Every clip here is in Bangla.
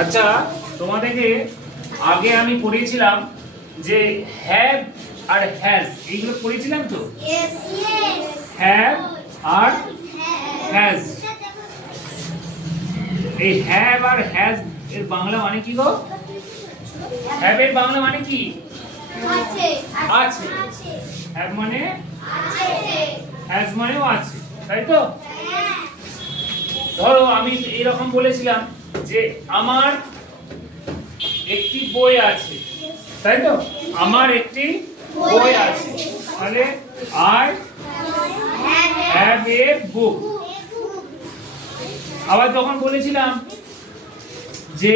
আচ্ছা, তোমাদেরকে আগে আমি পড়িয়েছিলাম যে হ্যাভ আর হ্যাজ, এইগুলো পড়িয়েছিলাম তো। হ্যাভ আর হ্যাজ, এই হ্যাভ আর হ্যাজ এর বাংলা মানে কি গো? হ্যাভ এর বাংলা মানে কি? আছে। হ্যাভ মানে হ্যাজ মানেও আছে, তাই তো? ধরো আমি এরকম বলেছিলাম যে আমার একটি বই আছে, তাই তো? আমার একটি বই আছে, তাহলে আই হ্যাভ এ বুক। আবার যখন বলেছিলাম যে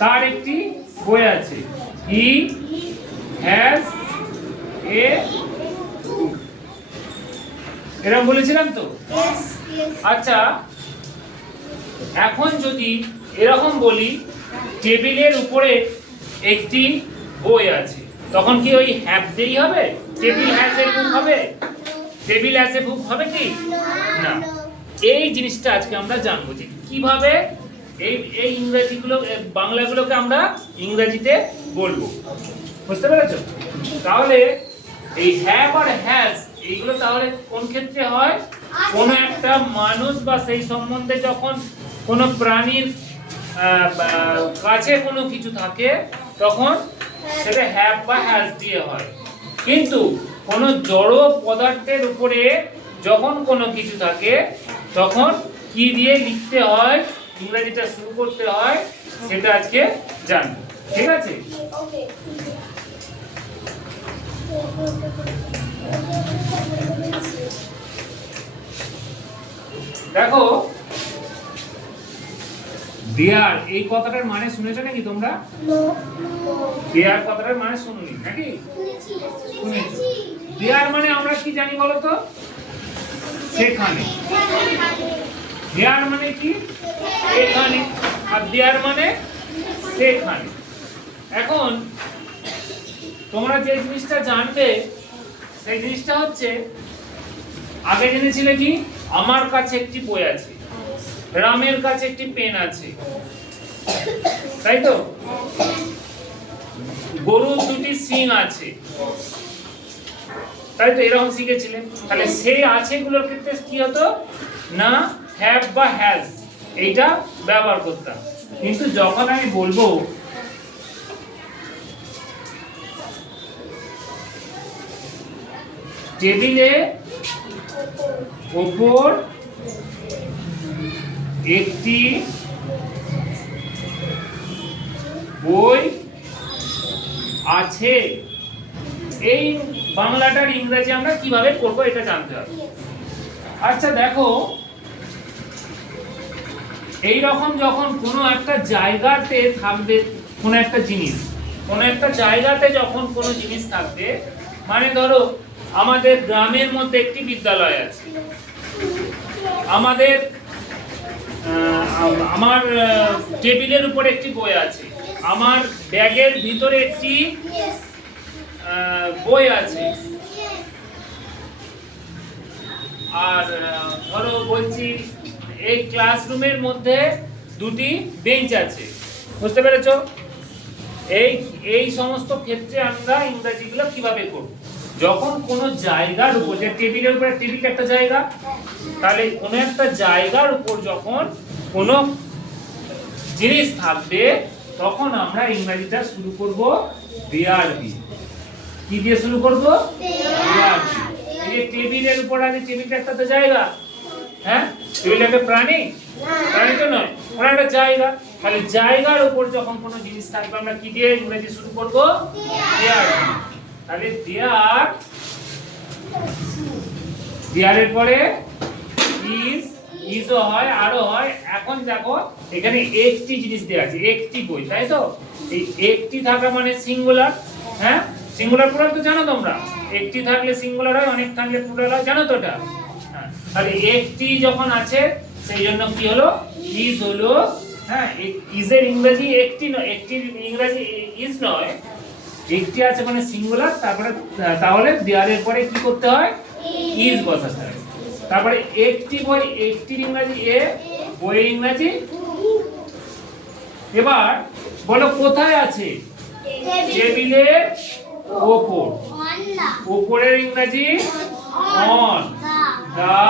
তার একটি বই আছে, হি হ্যাজ এ বুক, এরকম বলেছিলাম তো। আচ্ছা, এখন যদি এরকম বলি টেবিলের উপরে একটি বই আছে, তখন কি ওই হ্যাভ দেই হবে? টেবিল হ্যাজ এ বুক হবে? টেবিল হ্যাজ এ বুক হবে কি না? এই জিনিসটা আজকে আমরা জানবো যে কিভাবে এই এই ইংরেজিগুলো বাংলাগুলোকে আমরা ইংরেজিতে বলবো। বুঝতে পেরেছো? তাহলে এই হ্যাভ আর হ্যাজ এইগুলো তাহলে কোন ক্ষেত্রে হয়? কোনো একটা মানুষ বা সেই সম্বন্ধে যখন কোনো প্রাণীর কাছে কোনো কিছু থাকে তখন সেটা হ্যাভ বা হ্যাজ দিয়ে হয়। কিন্তু কোনো জড় পদার্থের উপরে যখন কোনো কিছু থাকে তখন কি দিয়ে লিখতে হয়, ইংরেজিটা শুরু করতে হয়, সেটা আজকে জানবো। ঠিক আছে? দেখো, দেয়ার এই কথাটার মানে শুনেছো নাকি তোমরা? দেয়ার কথাটার মানে শুনুনি নাকি? শুনেছি। দেয়ার মানে আমরা কি জানি বলো তো? সেখানে। দেয়ার মানে কি? সেখানে। আর দেয়ার মানে সেখানে। এখন তোমরা যে জিনিসটা জানবে সেই জিনিসটা হচ্ছে, আগে জেনেছিলে কি আমার কাছে একটি বই আছে, রামের কাছে একটি পেন আছে, তাই তো? গরুর দুটি শিং আছে, তাই তো? এরকম শিখেছিলেন। তাহলে সেই আছে গুলোর ক্ষেত্রে কি হতো না হ্যাভ বা হ্যাজ এইটা ব্যবহার করতাম। কিন্তু যখন আমি বলবো টেবিলে ওপর একটি বই আছে, এই বাংলাটার ইংরেজি আমরা কিভাবে করব এটা জানতে হবে। আচ্ছা দেখো, এই রকম যখন কোনো একটা জায়গাতে থাকবে কোনো একটা জিনিস, কোনো একটা জায়গাতে যখন কোনো জিনিস থাকবে, মানে ধরো আমাদের গ্রামের মধ্যে একটি বিদ্যালয় আছে, আমাদের আমার টেবিলের উপরে একটি বই আছে, আমার ব্যাগের ভিতরে একটি বই আছে, আর ধরো বলছি এই ক্লাসরুমের মধ্যে দুটি বেঞ্চ আছে। বুঝতে পেরেছো? এই এই সমস্ত ক্ষেত্রে আমরা ইংরেজিগুলো কিভাবে করব? যখন কোনো জায়গার উপর, যে টেবিলের উপরে, টেবিল একটা জায়গা, তাহলে কোনো একটা জায়গার উপর যখন কোনো জিনিস থাকবে তখন আমরা ইংরেজিটা শুরু করব দেয়ার দিয়ে। কি দিয়ে শুরু করব? দেয়ার দিয়ে। এই টেবিলের উপর আছে, টেবিলটা একটা তো জায়গা, হ্যাঁ? টেবিল একটা প্রাণী? প্রাণী তো নয়, ওটা একটা জায়গা। তাহলে জায়গার উপর যখন কোনো জিনিস থাকবে আমরা কি দিয়ে ইংরেজি শুরু করব? দেয়ার দিয়ে। তাহলে দেয়ার, দেয়ারের পরে ইজ, ইজও হয়, আরও হয়। এখন দেখো এখানে একটি জিনিস দেয়া আছে, একটি বই, তাই তো? এই একটি থাকা মানে সিঙ্গুলার, হ্যাঁ? সিঙ্গুলার প্লুরাল তো জানো তোমরা, একটি থাকলে সিঙ্গুলার হয়, অনেক থাকলে প্লুরাল হয়, জানো তো এটা? হ্যাঁ, তাহলে একটি যখন আছে সেই জন্য কি হলো? ইজ হলো, হ্যাঁ? ইজের ইংরেজি একটি নয়, একটির ইংরেজি ইজ নয়, একটি আছে মানে সিঙ্গুলার, তারপরে তাহলে দেয়ারের পরে কি করতে হয়? ইজ বসাতে হয়। তারপরে একটি বই, একটির ইংরেজি এ, বইয়ের ইংরেজি এবার বলো কোথায় আছে? টেবিলের ওপর। ওপরের ইংরেজি on. The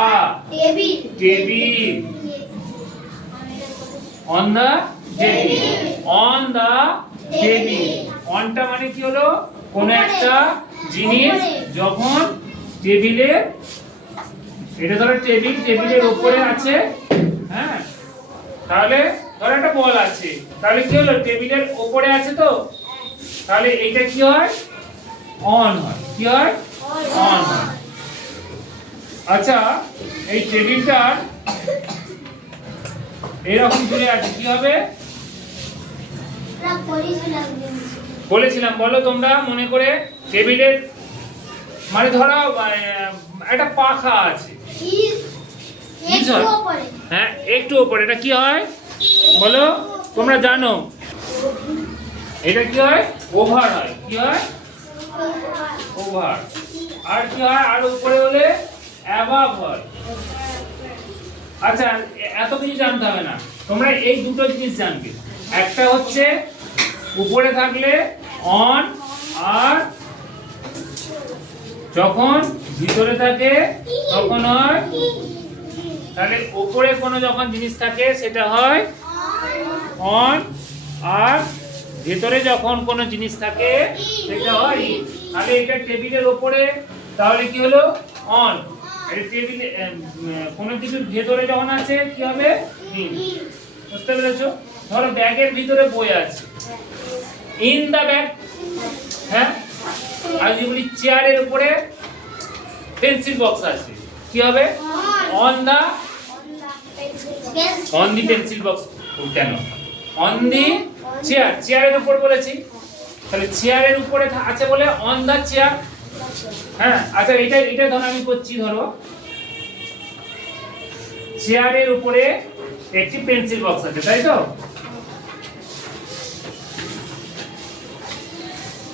table. On the table. On the table. অনটা মানে কি হলো? কোন একটা জিনিস যখন টেবিলে, এটা ধরো টেবিল, টেবিলের উপরে আছে, হ্যাঁ, তাহলে ধরো একটা বল আছে, তাহলে কি হলো? টেবিলের উপরে আছে তো, তাহলে এইটা কি হয়? অন হয়। কি হয়? অন হয়। আচ্ছা, এই টেবিলটা এরকম ঘুরে আছে, কি হবে? বলেছিলাম, বলো তোমরা মনে করে। টেবিলের মানে ধরো একটা পাখা আছে, হ্যাঁ একটু উপরে, এটা কি হয় বলো? তোমরা জানো এটা কি হয়? ওভার হয়। কি হয়? ওভার। আর কি হয়? আর উপরে হলে অ্যাবাভ হয়। আচ্ছা, এত কিছু জানতে হবে না, তোমরা এই দুটো জিনিস জানবে। একটা হচ্ছে উপরে থাকলে অন, আর যখন ভিতরে থাকে তখন হয়। তাহলে উপরে কোনো যখন জিনিস থাকে সেটা হয় অন, আর ভিতরে যখন কোনো জিনিস থাকে সেটা হয়। তাহলে এটা টেবিলের উপরে, তাহলে কি হলো? অন। এই টেবিলে কোনো কিছুর ভেতরে যখন আছে কি হবে? ইন। বুঝতে পেরেছো? ধরো ব্যাগের ভিতরে বই আছে, ইন দা ব্যাগ, হ্যাঁ। আর যদি বলি চেয়ারের উপরে পেন্সিল বক্স আছে, কি হবে? On the, on the pencil box. কেন? অন দি চেয়ার, চেয়ারের উপর বলেছি, তাহলে চেয়ারের উপরে আছে বলে অন দা চেয়ার, হ্যাঁ। আচ্ছা, এটা ধরো আমি করছি, ধরো চেয়ারের উপরে একটি পেন্সিল বক্স আছে, তাই তো?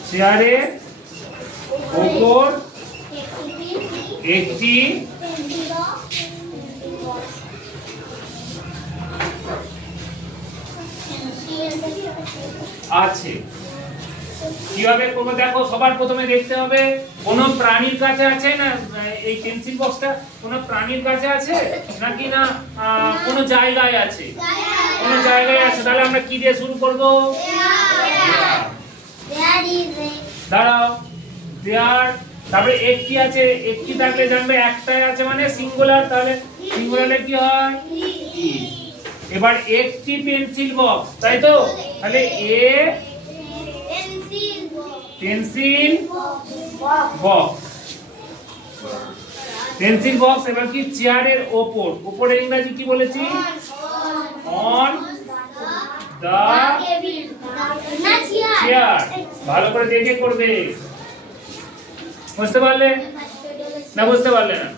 চেয়ারের উপর একটি আছে। কিভাবে করবো দেখো, সবার প্রথমে দেখতে হবে কোন প্রাণীর কাছে আছে না এই পেন্সিল বক্সটা, কোন প্রাণীর কাছে আছে নাকি না কোন জায়গায় আছে? কোন জায়গায় আছে। তাহলে আমরা কি দিয়ে শুরু করব? দাঁড়াও, দেয়ার। তারপরে একটি আছে, একটি থাকলে জানবে একটাই আছে মানে সিঙ্গুলার, তাহলে সিঙ্গুলারে কি হয়? এবার একটি পেন্সিল বক্স, তাই তো? তাহলে a pencil box. Pencil box. এবার কি? চেয়ারের ওপর। উপরের ইংরেজি কি বলেছি? On the chair. ভালো করে দেখে করবে। বুঝতে পারলে না? বুঝতে পারলে না?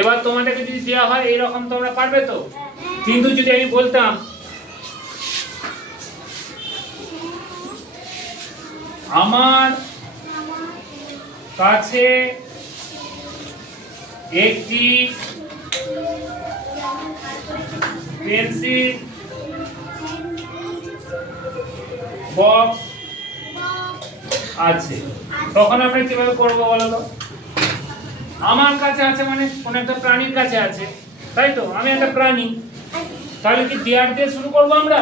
এবার তোমাদেরকে যদি দেওয়া হয় এইরকম, তোমরা পারবে তো? কিন্তু যদি আমি বলতাম আমার কাছে একটি পেন্সিল বক্স আছে, তখন আমরা কিভাবে করবো বলো তো? আমার কাছে আছে মানে কোন একটা প্রাণীর কাছে আছে, তাই তো? আমি একটা প্রাণী, তাহলে কি দেয়ার দিয়ে শুরু করবো আমরা?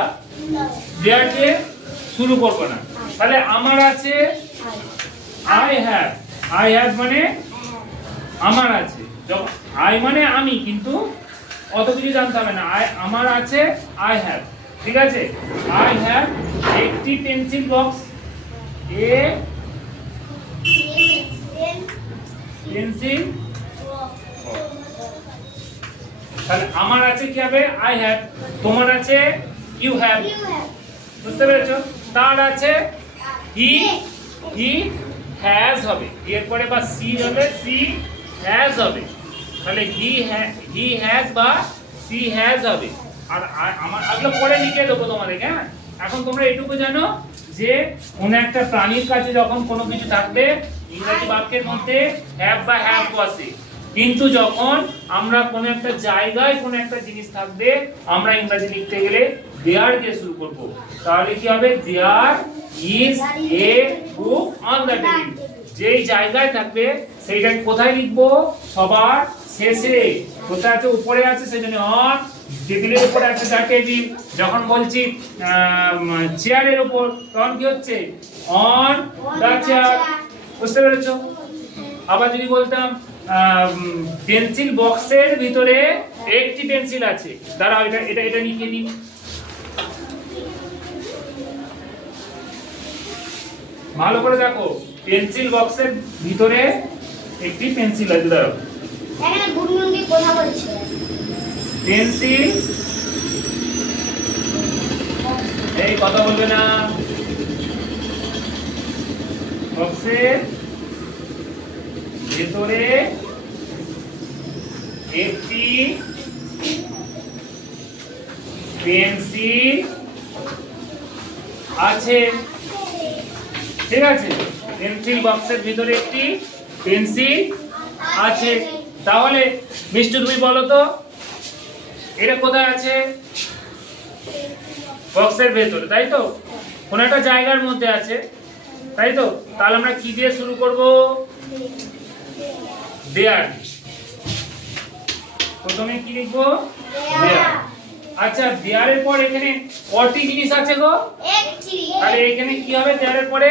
দেয়ার দিয়ে শুরু করবো না। তাহলে আমার আছে আই হ্যাভ। আই হ্যাভ মানে আমার আছে। যখন আই মানে আমি, কিন্তু অত কিছু জানতে হবে না। আমার আছে আই হ্যাভ, ঠিক আছে? আই হ্যাভ একটি পেন্সিল বক্স, এ পেন্সিল। তাহলে আমার আছে কি হবে? I have. তোমার আছে ইউ হ্যাভ। বুঝতে পেরেছো? তার আছে হি, হি হ্যাজ হবে, এরপরে বা সি হবে, সি হ্যাজ হবে। তাহলে হি হ্যাজ বা সি হ্যাজ হবে। আর আমার এগুলো পরে লিখে দেবো তোমাদের, হ্যাঁ। এখন তোমরা এটুকু জানো যে কোন একটা প্রাণীর কাছে যখন কোনো কিছু থাকবে ইংরেজি বাক্যের মধ্যে হ্যাভ বা হ্যাভ বসে, কিন্তু যখন আমরা কোনো একটা জায়গায় কোনো একটা জিনিস থাকবে আমরা ইংরেজি লিখতে গেলে দেয়ার দিয়ে শুরু করব, তাহলে কি হবে there is a book on the table. যেই জায়গায় থাকবে সেইটা কোথায় লিখবো, সবার শেষে। কোথায় আছে, উপরে আছে, সেজন্য অন। টেবিলের উপরে আছে দ্য টেবিল। যখন বলছি চেয়ারের উপর, তখন কি হচ্ছে অন দ্য চেয়ার। বুঝতে পেরেছো? আবার যদি বলতাম পেন্সিল বক্সের ভিতরে একটি পেন্সিল আছে, দাঁড়াও এটা এটা এটা লিখে দিই। ভালো করে দেখো, পেন্সিল বক্সের ভিতরে একটি পেন্সিল আছে। দাঁড়াও, এখানে গুনগুনকে কথা বলছে। পেন্সিল, এই কথা বলবে না। বক্সের ভিতরে একটি পেন্সিল আছে। ঠিক আছে, পেন্সিল বক্সের ভিতরে একটি পেন্সিল আছে। তাহলে মিষ্টু তুমি বলো তো এটা কোথায় আছে? বক্সের ভেতরে, তাই তো? কোন একটা জায়গার মধ্যে আছে, তাই তো? তাহলে আমরা কি দিয়ে শুরু করব? দেয়ার। প্রথমে কি লিখবো? দেয়ার। আচ্ছা, দেয়ারের পর এখানে কটি জিনিস আছে গো? একটি। তাহলে এখানে কি হবে দেয়ারের পরে?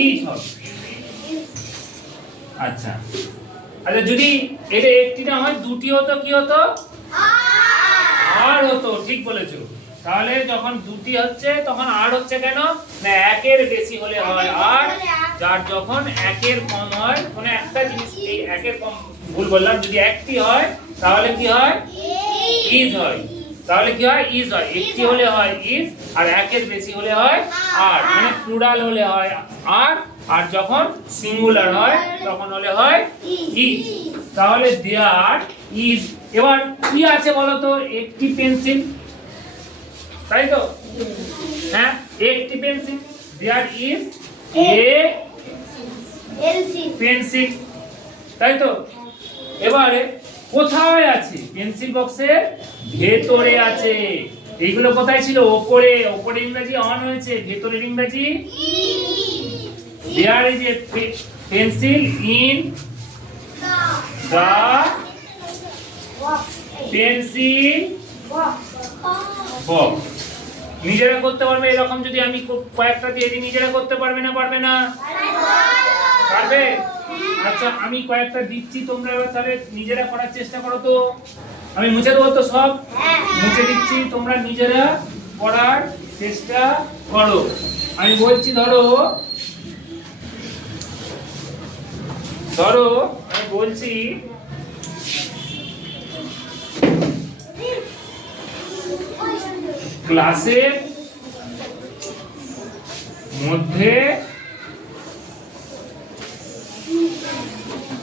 ইজ হবে। আচ্ছা আচ্ছা, যদি এটা একটি না হয় দুটি হতো, কি হতো? আর হতো। ঠিক বলেছো। তাহলে যখন দুটি হচ্ছে তখন আর হচ্ছে কেন না, একের বেশি হলে হয় আর, যার যখন একের কম হয়, কোনো একটা জিনিস এই একের কম, ভুল বললাম, যদি একটি হয় তাহলে কি হয়? ইজ হয়। তাহলে কি হয়? ইজ হয়। একটি হলে হয় ইজ, আর একের বেশি হলে হয় আর, মানে প্লুরাল হলে হয় আর, আর যখন সিঙ্গুলার হয় তখন হলে হয় ইজ। তাহলে দেয়ার ইজ। এবার কি আছে বলো তো? একটি পেন্সিল, তাই তো? হ্যাঁ, একটি pencil. There is a pencil, তাই তো? এবারে কোথায় আছে? পেন্সিল বক্সের ভেতরে আছে। এইগুলো কোথায় ছিল? উপরে। উপরে ইংরেজি অন হয়েছে, ভেতরের ইংরেজি there is a pencil in the pencil box. নিজেরা করতে পারবে এরকম? যদি আমি কয়েকটা দিয়ে দিই, নিজেরা করতে পারবে না? পারবে না? পারবে। আচ্ছা, আমি কয়েকটা দিচ্ছি, তোমরা এবার তাহলে নিজেরা করার চেষ্টা করো তো। আমি মুছে দেবো তো, সব মুছে দিচ্ছি, তোমরা নিজেরা করার চেষ্টা করো। আমি বলছি, ধরো ধরো আমি বলছি ক্লাসের মধ্যে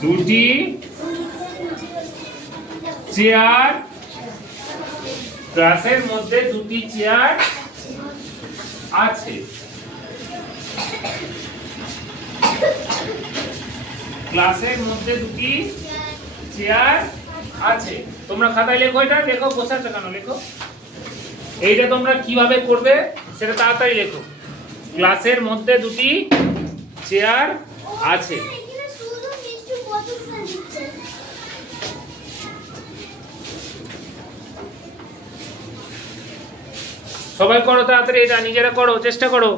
দুটি চেয়ার, ক্লাসের মধ্যে দুটি চেয়ার আছে। ক্লাসের মধ্যে দুটি চেয়ার আছে। তোমরা খাতায় লেখো, এটা লেখো, বসাচ্ছ কেন? লেখো। এইটা তোমরা কিভাবে করবে সেটা তাড়াতাড়ি লেখো। ক্লাসের মধ্যে দুটি চেয়ার আছে। সবাই করো তাড়াতাড়ি, এটা নিজেরা করো, চেষ্টা করো।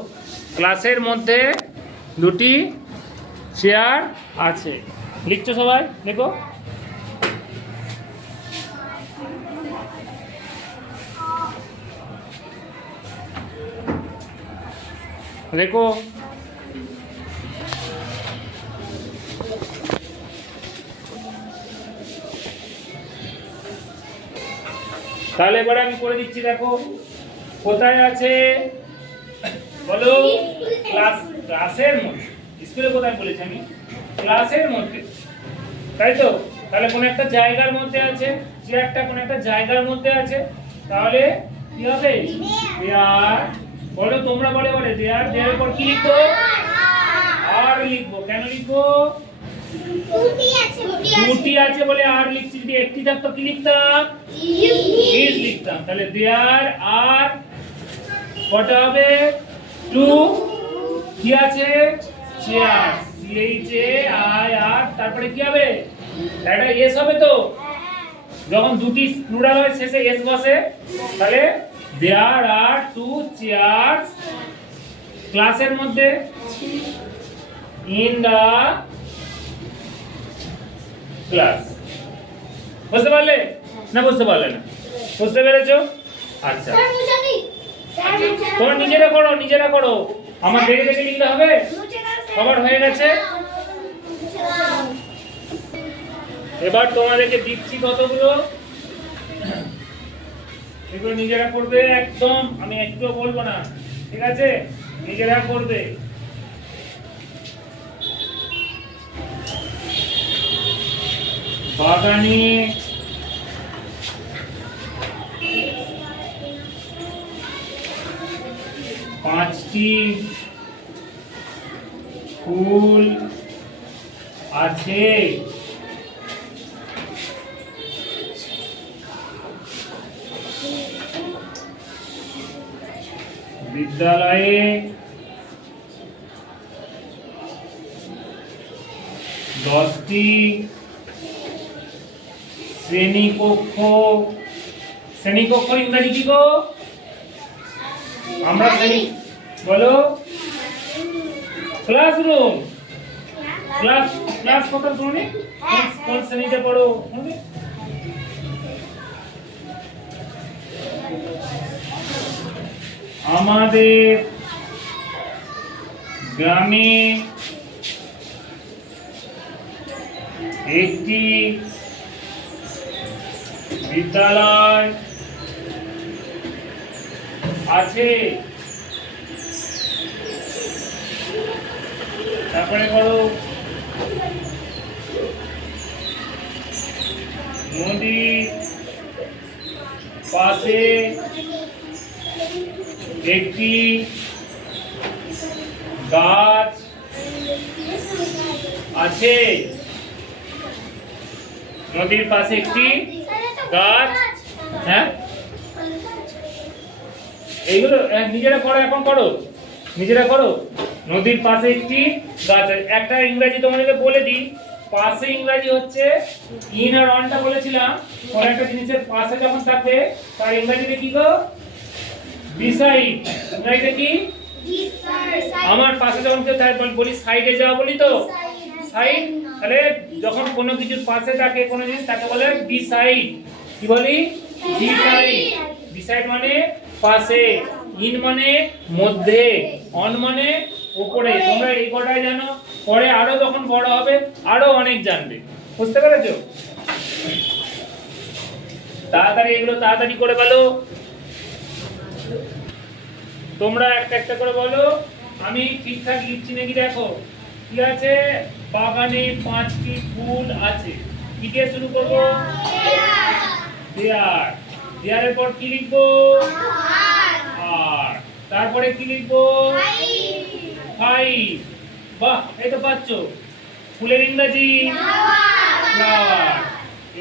ক্লাসের মধ্যে দুটি চেয়ার আছে। লিখছো সবাই? লেখো। লেখো। তাহলে এবারে আমি করে দিচ্ছি, দেখো কোথায় আছে বলো? ক্লাসের মধ্যে। স্কুলে কোথায় বলেছি আমি? ক্লাসের মধ্যে, তাই তো? তাহলে কোন একটা জায়গার মধ্যে আছে, চেয়ারটা কোন একটা জায়গার মধ্যে আছে, তাহলে কি হবে? দেয়ার। বলো তোমরা, বলে দেয়ার। দেয়ার পর কি লিখবো? আর লিখবো। কেন লিখবো? দুটি আছে বলে আর লিখছি, যদি একটি থাকতো কি লিখতাম? ইজ লিখতাম। তাহলে দেয়ার আর কটা হবে? 2 কি আছে? চেয়ার। CHAIR তারপরে কি হবে? এটা এস হবে তো, যখন দুটি প্লুরাল হয় শেষে এস বসে। তাহলে দেয়ার আর 2 চেয়ারস ক্লাসের মধ্যে, ইন দা ক্লাস। বুঝতে পারলে না? বুঝতে পারলে না? বুঝতে পেরেছো? আচ্ছা, তোমরা নিজেরা করো, আমার দেখে দেখে লিখলে হবে। সবার হয়ে গেছে? এবার তোমাদেরকে দিচ্ছি কতগুলো, এগুলো নিজেরা করবে একদম, আমি একটুও বলবো না, ঠিক আছে? নিজেরা করবে। বাগানে পাঁচটি ফুল আছে। বিদ্যালয়ে 10টি শ্রেণীকক্ষ ইংরেজি কি গো? আমরা বলো ক্লাসরুম। ক্লাস কত শুনি? কোন শ্রেণীতে পড়ো শুনি? আমাদের গ্রামে একটি বিদ্যালয় আছে। তারপরে করো নদীর পাশে একটি গাছ আছে। নদীর পাশে একটি গাছ, হ্যাঁ এইগুলো নিজেরা করো, এখন করো, নিজেরা করো। নদীর পাশে একটি গাছ আছে। একটা ইংরেজি তোমাদেরকে বলে দিই, পাশে ইংরেজি হচ্ছে ইন আর অনটা বলেছিলাম। কোন একটা জিনিসের পাশে যখন থাকবে তার ইংরেজিতে কি গো? বিসাইড। ইংরেজিতে কি? আমার পাশে যখন কেউ থাকে বলি সাইডে যাওয়া, বলি তো সাইড। তাহলে যখন কোনো কিছুর পাশে থাকে কোনো জিনিস, তাকে বলে বিসাইড। কি বলি? বিসাইড। বিসাইড মানে পাশে, ইন মানে মধ্যে, অন মানে উপরে। তোমরা এই কটাই জানো, পরে আরো যখন বড় হবে আরো অনেক জানবে। বুঝতে পেরেছো? তাড়াতাড়ি এগুলো তাড়াতাড়ি করে বলো। তোমরা একটা একটা করে বলো, আমি ঠিকঠাক লিখছি নাকি দেখো। কি আছে? বাগানে 5টি ফুল আছে। কি দিয়ে শুরু করব? দেয়ার। দেয়ারের পর কি লিখবো? আর। তারপরে কি লিখবো? ফাইভ। বাহ, এই তো পাচ্ছ। ফুলের ইংরেজি ফ্লাওয়ার।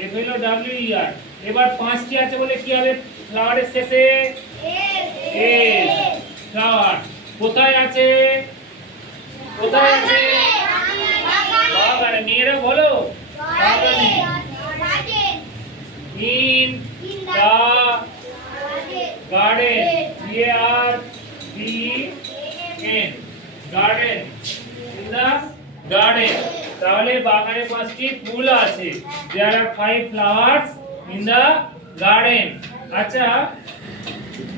এফ হলো WER। এবার 5টি আছে বলে কি হবে? ফ্লাওয়ারের শেষে এস। ফ্লাওয়ার কোথায় আছে? কোথায় আছে? বাগানে। মেয়েরা বলো বাগানে। In the garden. GARDEN। Garden. In the garden. তাহলে বাগানে 5টি ফুল আছে। There are 5 flowers in the garden। আচ্ছা,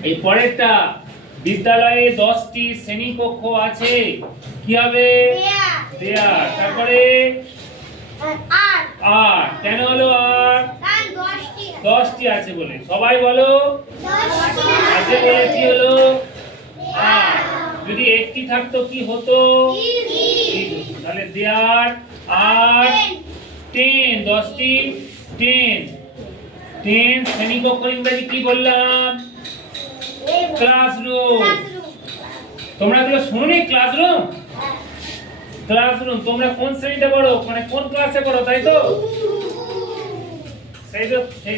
এই পরেরটা, বিদ্যালয়ে 10টি শ্রেণীকক্ষ আছে। কি হবে? দেয়ার। তারপরে আর। কেন হলো আর? 10টি আছে বলে। সবাই বলো আছে বলে কি হলো? আর। যদি একটি থাকতো কি হতো? তাহলে দেয়ার আর 10, 10টি 10 শ্রেণীকক্ষ ইংরেজি কি বললাম? ক্লাসরুম। তোমরা এগুলো শুনোনি? ক্লাসরুম ক্লাসরুম তোমরা কোন শ্রেণীতে পড়ো মানে কোন ক্লাসে পড়ো তাই তো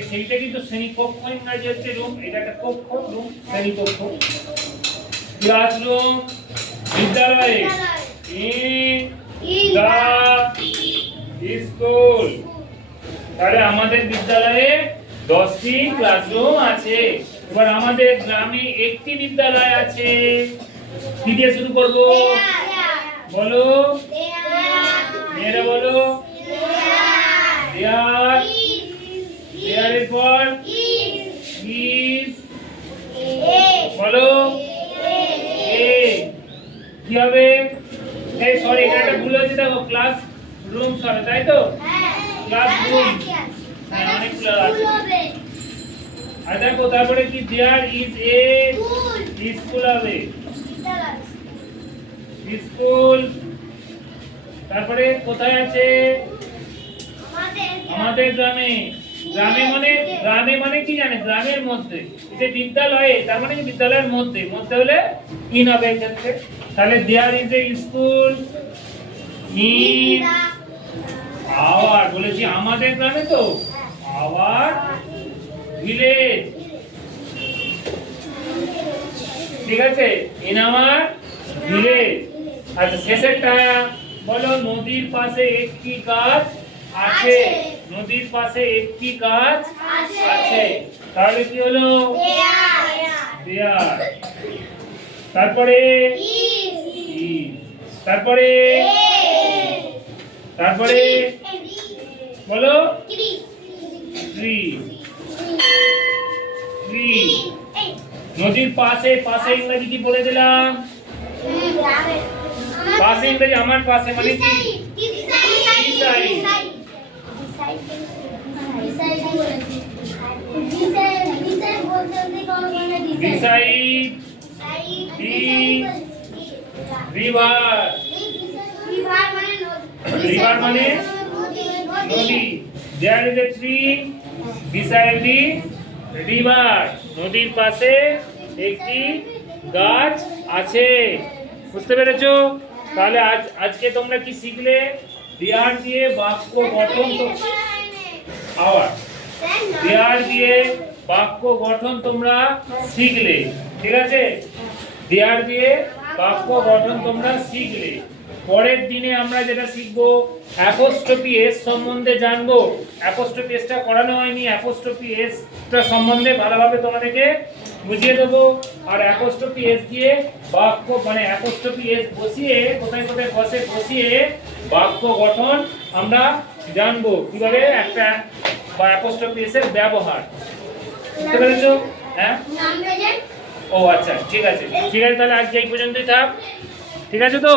সেইটা কিন্তু শ্রেণীকক্ষ ইংরাজি হচ্ছে রুম এটা একটা কক্ষ রুম শ্রেণীকক্ষ ক্লাসরুম বিদ্যালয়ে ইন দা স্কুল তাহলে আমাদের বিদ্যালয়ে 10টি ক্লাসরুম আছে এবার আমাদের গ্রামে একটি বিদ্যালয় আছে কি দিয়ে শুরু করব বলো মেয়েরা বলো দেয়ার দেয়ারের পর ইজ বলো এ কি হবে এই সরি এটা একটা ভুল হয়েছে দেখো ক্লাস রুম সরি তাই তো ক্লাসরুম হ্যাঁ অনেকগুলো আছে আর দেখো তারপরে কি দেয়ার ইজ এ স্কুল হবে স্কুল তারপরে কোথায় আছে আমাদের গ্রামে গ্রামে মানে কি জানে গ্রামের মধ্যে যে বিদ্যালয়ে তার মানে কি বিদ্যালয়ের মধ্যে মধ্যে হলে ইন হবে এক্ষেত্রে তাহলে there is a school in our বলেছি আমাদের গ্রামে তো আওয়ার ভিলেজ ঠিক আছে ইন আওয়ার ভিলেজ আচ্ছা শেষেরটা বলো নদীর পাশে একটি গাছ আছে নদীর পাশে একটি গাছ আছে তাহলে কি হলো দেয়ার তারপরে তারপরে তারপরে বলো ট্রি ট্রি নদীর পাশে পাশে ইংরেজি কি বলে দিলাম পাশে ইংরেজি আমার পাশে মানে কি beside the river river মানে নদী there is a tree beside the river নদীর পাশে একটি গাছ আছে বুঝতে পেরেছো তাহলে আজকে তোমরা কি শিখলে দেয়ার দিয়ে বাক্য গঠন আওয়ার দেয়ার দিয়ে বাক্য গঠন তোমরা শিখলে ঠিক আছে দেয়ার দিয়ে বাক্য গঠন তোমরা শিখলে পরের দিনে আমরা যেটা শিখবো অ্যাপোস্ট্রফি এস সম্বন্ধে জানবো অ্যাপোস্ট্রফি এসটা করানো হয়নি অ্যাপোস্ট্রফি এসটা সম্বন্ধে ভালোভাবে তোমাদেরকে বুঝিয়ে দেবো আর অ্যাপোস্ট্রফি এস দিয়ে বাক্য মানে অ্যাপোস্ট্রফি এস বসিয়ে কোথায় কোথায় বসিয়ে বাক্য গঠন আমরা জানবো কিভাবে একটা বা অ্যাপোস্ট্রফি এস এর ব্যবহার বুঝতে পেরেছো হ্যাঁ ও আচ্ছা ঠিক আছে তাহলে আজকে এই পর্যন্তই থাক ঠিক আছে তো